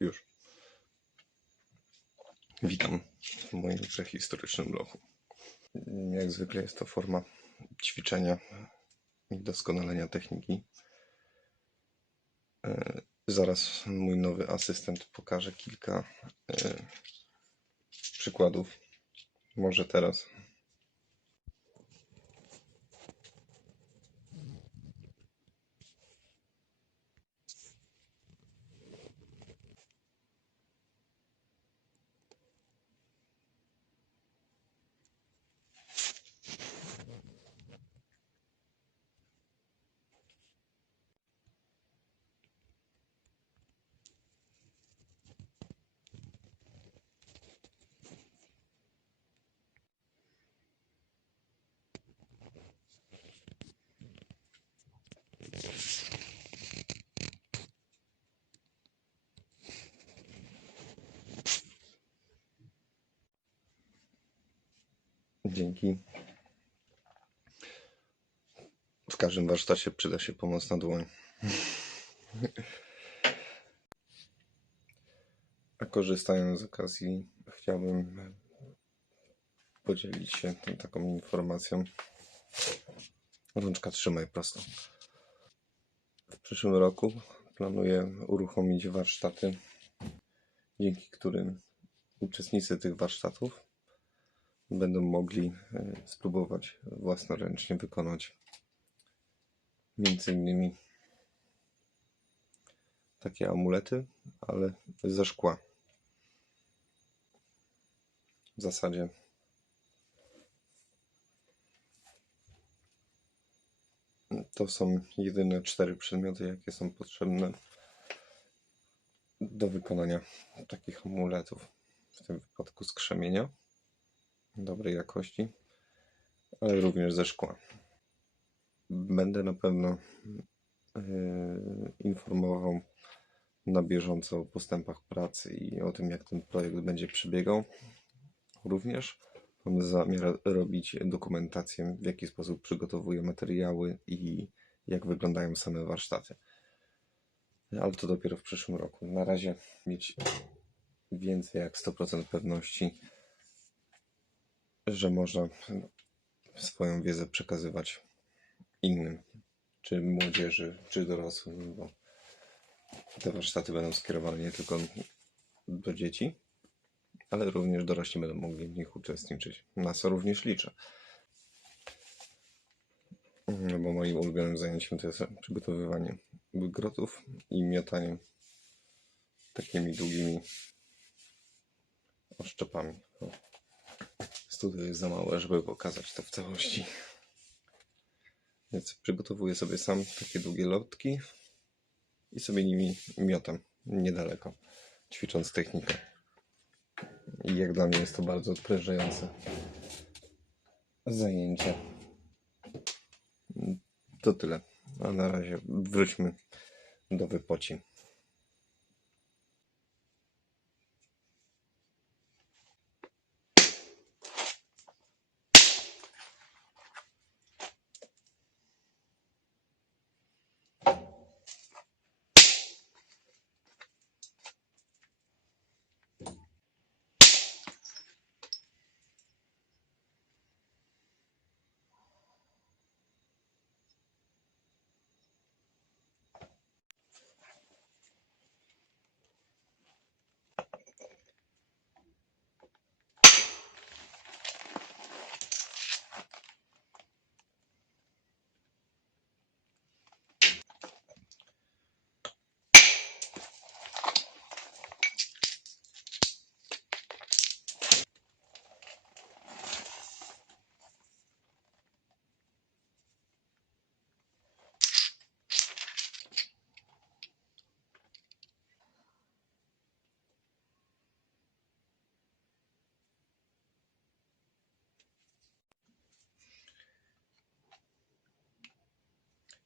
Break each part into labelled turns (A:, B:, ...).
A: Już. Witam w moim prehistorycznym lochu. Jak zwykle jest to forma ćwiczenia i doskonalenia techniki. E, Zaraz mój nowy asystent pokaże kilka e, przykładów. Może teraz. Dzięki. W każdym warsztacie przyda się pomocna dłoń. A korzystając z okazji, chciałbym podzielić się tą taką informacją. Rączka trzymaj prosto. W przyszłym roku planuję uruchomić warsztaty, dzięki którym uczestnicy tych warsztatów będą mogli e, spróbować własnoręcznie wykonać między innymi takie amulety, ale ze szkła. W zasadzie to są jedyne cztery przedmioty, jakie są potrzebne do wykonania takich amuletów. W tym wypadku z krzemienia dobrej jakości, ale również ze szkła. Będę na pewno yy, informował na bieżąco o postępach pracy i o tym, jak ten projekt będzie przebiegał. Również mam zamiar robić dokumentację, w jaki sposób przygotowuję materiały i jak wyglądają same warsztaty. Ale to dopiero w przyszłym roku. Na razie mieć więcej jak 100% pewności, że można swoją wiedzę przekazywać innym, czy młodzieży, czy dorosłym, bo te warsztaty będą skierowane nie tylko do dzieci, ale również dorośli będą mogli w nich uczestniczyć. Na co również liczę. No Bo moim ulubionym zajęciem to jest przygotowywanie grotów i miotanie takimi długimi oszczepami. Studio jest za małe, żeby pokazać to w całości. Więc przygotowuję sobie sam takie długie lotki i sobie nimi miotam niedaleko, ćwicząc technikę. I jak dla mnie jest to bardzo odprężające zajęcie. To tyle. A na razie wróćmy do wypocin.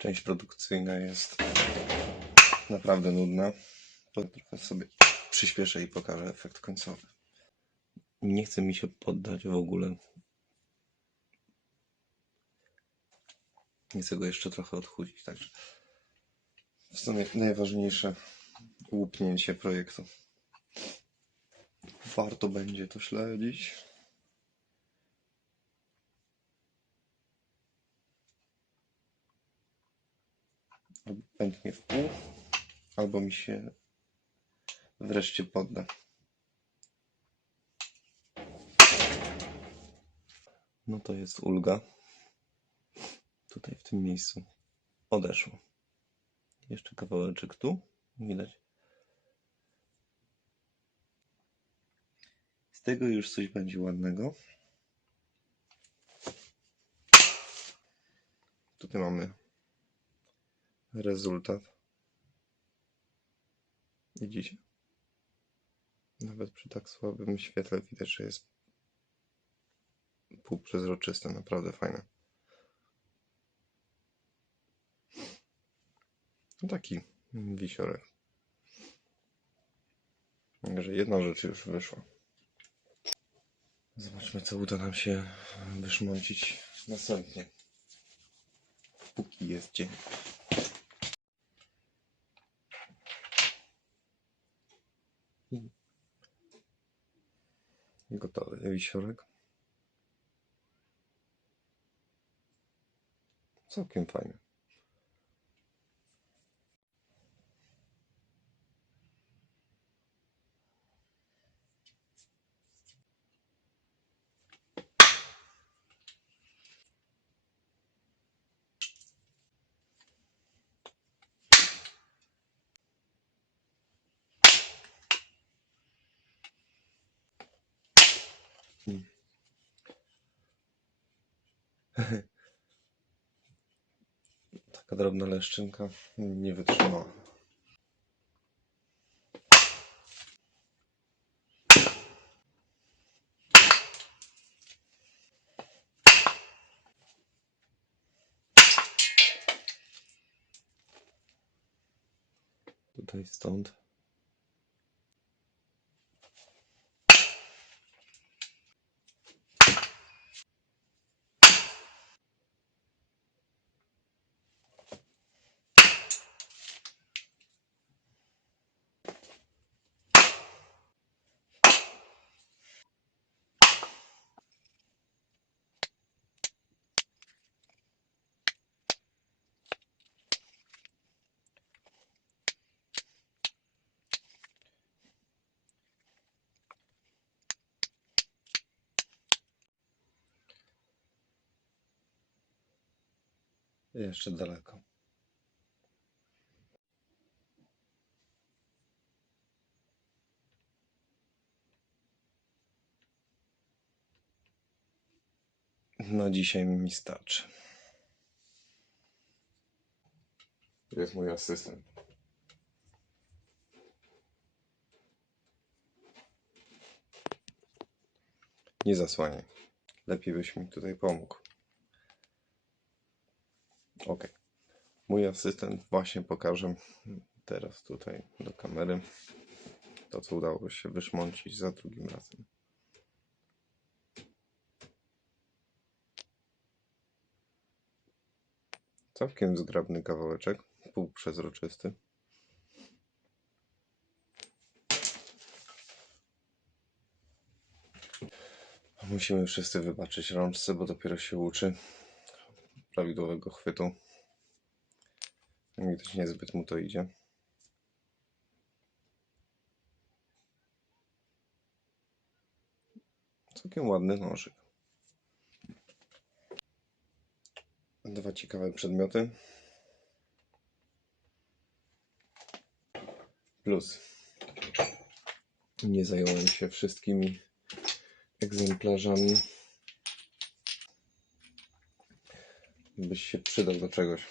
A: Część produkcyjna jest naprawdę nudna. Trochę sobie przyspieszę i pokażę efekt końcowy. Nie chce mi się poddać w ogóle. Nie chcę go jeszcze trochę odchudzić, także w sumie najważniejsze łupnięcie projektu. Warto będzie to śledzić. Pęknie w pół, albo mi się wreszcie podda. No to jest ulga. Tutaj w tym miejscu odeszło. Jeszcze kawałeczek tu. Widać. Z tego już coś będzie ładnego. Tutaj mamy rezultat. Widzicie? Nawet przy tak słabym świetle widać, że jest półprzezroczyste. Naprawdę fajne. No taki wisiorek. Także jedna rzecz już wyszła. Zobaczmy, co uda nam się wyszmącić następnie. Póki jest dzień. Gotowy wisiorek. Całkiem fajny. Drobna leszczynka nie wytrzymała. Tutaj stąd. Jeszcze daleko. Na dzisiaj mi starczy. Jest mój asystent. Nie zasłaniaj. Lepiej byś mi tutaj pomógł. Ok. Mój asystent właśnie pokaże teraz tutaj do kamery to, co udało się wyszmącić za drugim razem. Całkiem zgrabny kawałeczek, półprzezroczysty. Musimy wszyscy wybaczyć rączce, bo dopiero się uczy prawidłowego chwytu. Widać, niezbyt mu to idzie. Całkiem ładny nożyk. Dwa ciekawe przedmioty. Plus nie zająłem się wszystkimi egzemplarzami. Byś się przydał do czegoś.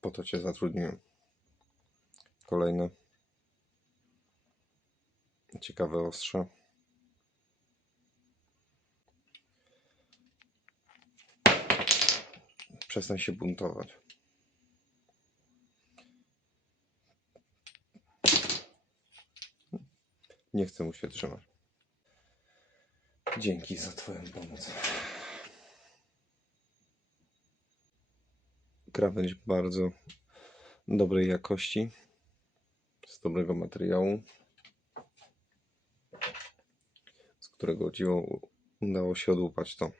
A: Po to cię zatrudniłem. Kolejne ciekawe ostrze. Przestań się buntować. Nie chcę mu się trzymać. Dzięki za Twoją pomoc. krawędź bardzo dobrej jakości, z dobrego materiału, z którego o dziwo udało się odłupać to